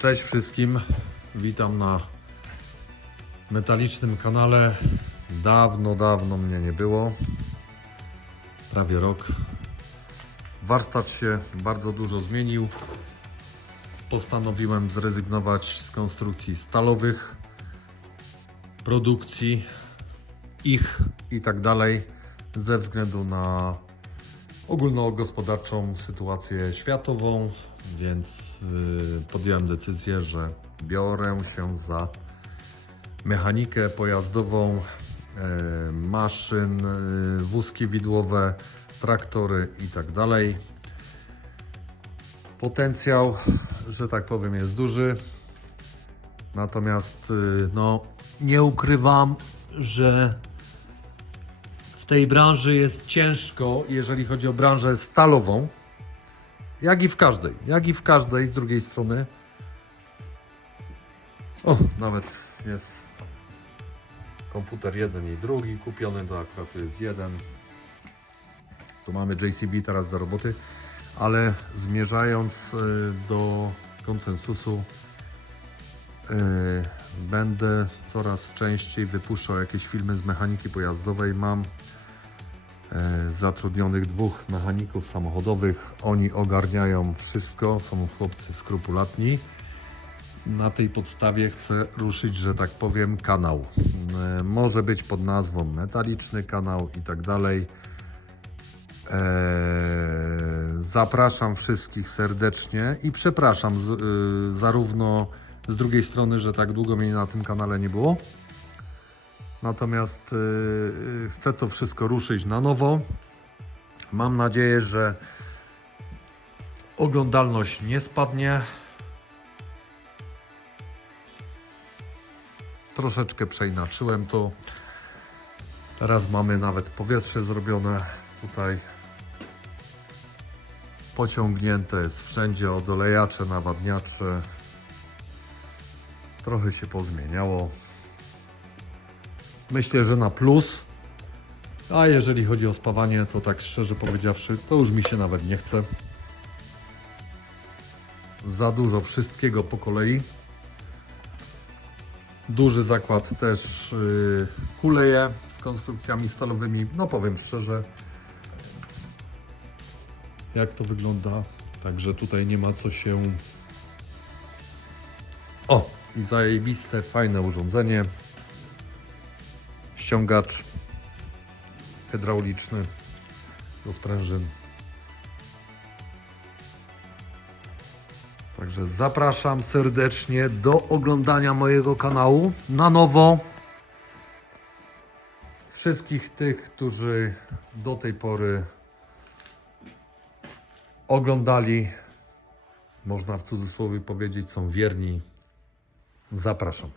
Cześć wszystkim, witam na metalicznym kanale. Dawno, dawno mnie nie było. Prawie rok. Warsztat się bardzo dużo zmienił. Postanowiłem zrezygnować z konstrukcji stalowych, produkcji ich i tak dalej, ze względu na ogólnogospodarczą sytuację światową, więc y, podjąłem decyzję, że biorę się za mechanikę pojazdową, e, maszyn, y, wózki widłowe, traktory i tak. Potencjał, że tak powiem, jest duży. Natomiast y, no, nie ukrywam, że tej branży jest ciężko, jeżeli chodzi o branżę stalową, jak i w każdej, jak i w każdej z drugiej strony. O, nawet jest komputer jeden i drugi kupiony, to akurat tu jest jeden. Tu mamy JCB teraz do roboty, ale zmierzając y, do konsensusu, y, będę coraz częściej wypuszczał jakieś filmy z mechaniki pojazdowej. Mam zatrudnionych dwóch mechaników samochodowych. Oni ogarniają wszystko, są chłopcy skrupulatni. Na tej podstawie chcę ruszyć, że tak powiem, kanał. E, Może być pod nazwą metaliczny kanał i tak dalej. E, Zapraszam wszystkich serdecznie i przepraszam z, zarówno z drugiej strony, że tak długo mnie na tym kanale nie było. Natomiast y, y, chcę to wszystko ruszyć na nowo. Mam nadzieję, że oglądalność nie spadnie. Troszeczkę przeinaczyłem to. Teraz mamy nawet powietrze zrobione tutaj. Pociągnięte jest wszędzie od olejacze, nawadniacze. Trochę się pozmieniało. Myślę, że na plus. A jeżeli chodzi o spawanie, to tak szczerze powiedziawszy, to już mi się nawet nie chce. Za dużo wszystkiego po kolei. Duży zakład też yy, kuleje z konstrukcjami stalowymi. No powiem szczerze, jak to wygląda. Także tutaj nie ma co się. O! I zajebiste, fajne urządzenie ściągacz hydrauliczny do sprężyn. Także zapraszam serdecznie do oglądania mojego kanału na nowo. Wszystkich tych, którzy do tej pory oglądali, można w cudzysłowie powiedzieć, są wierni. Zapraszam.